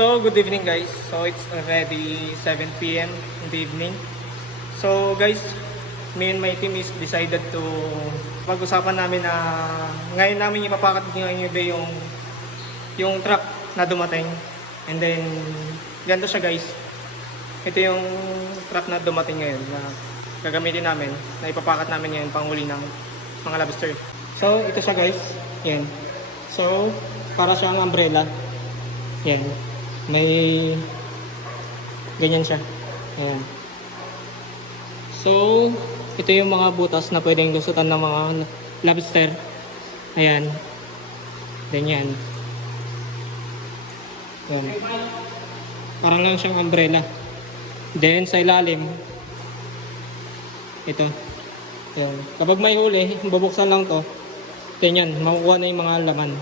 So, good evening guys. So, it's already 7 p.m. in the evening. So, guys, me and my team is decided to pag-usapan namin na ngayon namin ipapakat ngayong gabi yung truck na dumating. And then, ganito siya guys. Ito yung truck na dumating ngayon na gagamitin namin, na ipapakat namin ngayon panghuli ng mga lobster. So, ito siya guys. Yan. So, para siyang umbrella. Yan. May ganyan siya. Ayan. So, ito yung mga butas na pwedeng lusutan ng mga lobster. Ayan. Ganyan. Ayan. Parang lang siyang umbrella. Then, sa ilalim, ito. Ayan. Kapag may huli, bubuksan lang to. Ganyan, makukuha na yung mga laman.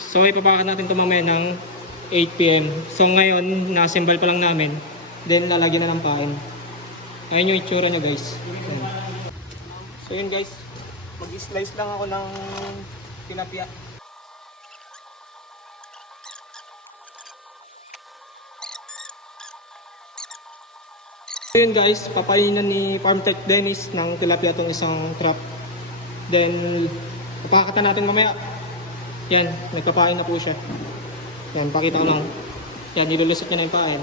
So, ipapakat natin ito mamaya ng 8 p.m. So, ngayon, na-assemble pa lang namin. Then, lalagyan na ng pain. Ayun yung itsura niya, guys. Ayan. So, yun guys. Mag-slice lang ako ng tilapia. So, yun guys. Papainan ni Farmtech Dennis ng tilapia itong isang trap. Then, papakat na natin mamaya. Yan, nagpapain na po siya. Yan, pakita ko lang. Yan, nilulusot niya na yung pain.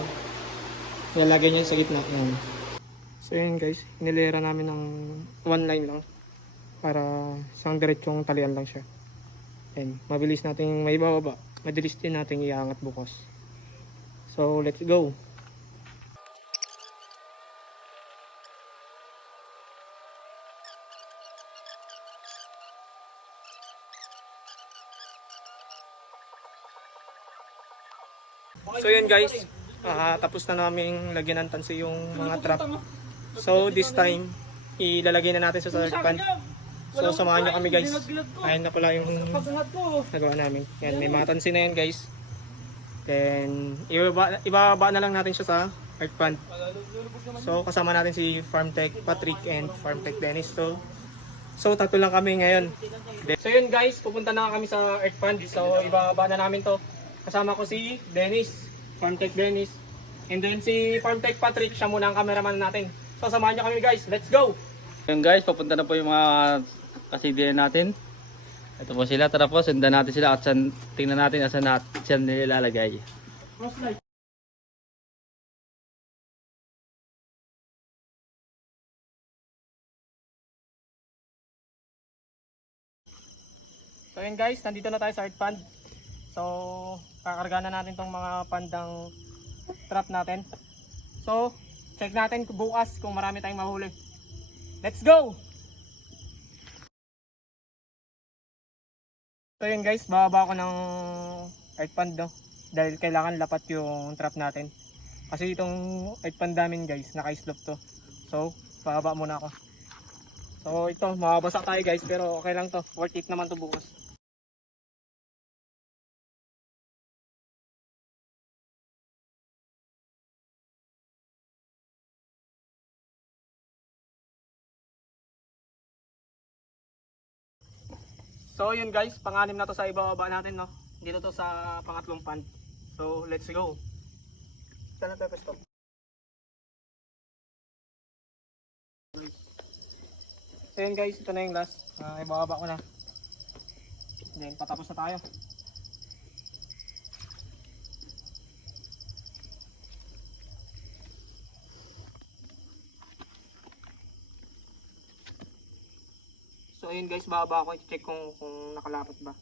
Nilalagay niya sa gitna. Yan. So yun guys, nilera namin ng one line lang. Para isang diretsong talian lang siya. Yan, mabilis nating may bababa. Mabilis din nating iangat bukas. So let's go. So yun guys, tapos na namin lagyan ng tansi yung mga trap. So this time, ilalagay na natin sa third pan. So samahan nyo kami guys. Ayun na pala yung nagawa namin. Yan, may mga tansi na yan guys. Then ibaba na lang natin siya sa third pan. So kasama natin si Farmtech Patrick and Farmtech Dennis. So tatlo lang kami ngayon. So yun guys, pupunta na kami sa earth pan. So ibaba na namin to. Kasama ko si Dennis, Farmtech Dennis. And then si Farmtech Patrick, siya muna ang cameraman natin. So samahan nyo kami guys, let's go! Ayun guys, papunta na po yung mga kasidiyan natin. Ito po sila, tara po, sundan natin sila at tingnan natin saan nila ilalagay. So yun guys, nandito na tayo sa earth pan. So kakarga na natin tong mga pandang trap natin. So check natin bukas kung marami tayong mahuli. Let's go! So yun guys, bababa ako ng earth pan do. Dahil kailangan lapat yung trap natin. Kasi itong earth pan namin guys, naka-slope to. So bababa muna ako. So ito, mababasa tayo guys, pero okay lang to. Worth it naman to bukas. So yun guys, pang-anim na to sa ibababa natin, no. Dito to sa pangatlong pan. So let's go. Saan natin stop? So yun guys, ito na yung last. Ibababa ko na. Then patapos na tayo. So ayun guys, bababa ako, i-check kung nakalapat ba.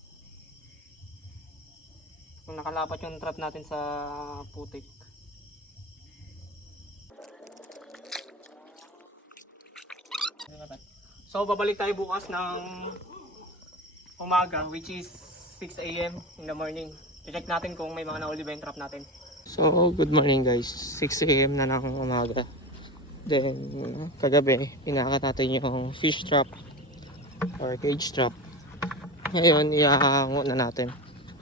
Kung nakalapat yung trap natin sa putik. So babalik tayo bukas ng umaga, which is 6 AM in the morning. I-check natin kung may mga nahuli ba yung trap natin. So good morning guys, 6 AM na ng umaga. Then kagabi, pinakat natin yung fish trap or cage trap. Ngayon iaango na natin.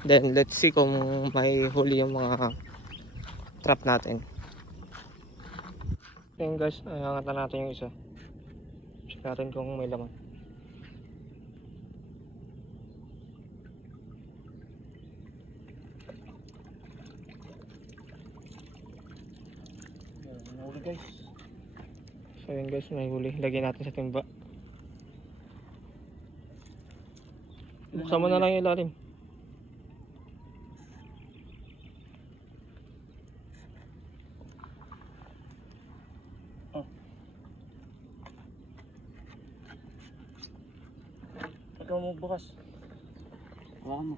Then let's see kung may huli yung mga trap natin. Then guys, iangat na natin yung isa. Check natin kung may laman. huli guys. So yun guys, may huli. Lagyan natin sa timba. Buksan mo na lang yung ilalim. Oh. Ikaw mo bukas. Hawakan mo.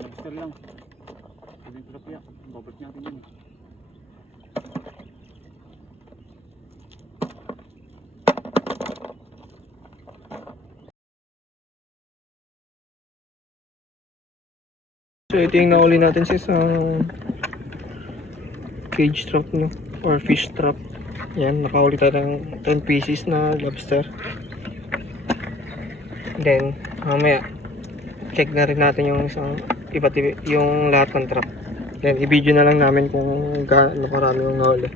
Lobster lang. Pwedeng tilapia. Babalik natin yun. So ito yung nauli natin sa isang cage trap, no? Or fish trap. Yan, nakahuli tayo ng 10 pieces na lobster. Then, mamaya check na rin natin yung isang iba't iba, yung lahat ng trap. Then, i-video na lang namin kung gaano karami yung nahuli.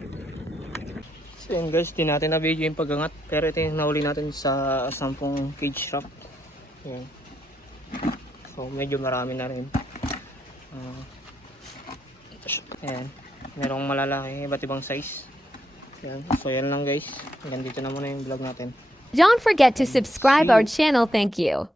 So yun guys, di natin na-video yung pag-angat. Pero ito yung nahuli natin sa 10 cage trap. Yan. So, medyo marami na rin. Ayan, merong malalaki, iba't ibang size. Ayan. So yan lang guys, hanggang dito na muna yung vlog natin. Don't forget to subscribe our channel. Thank you.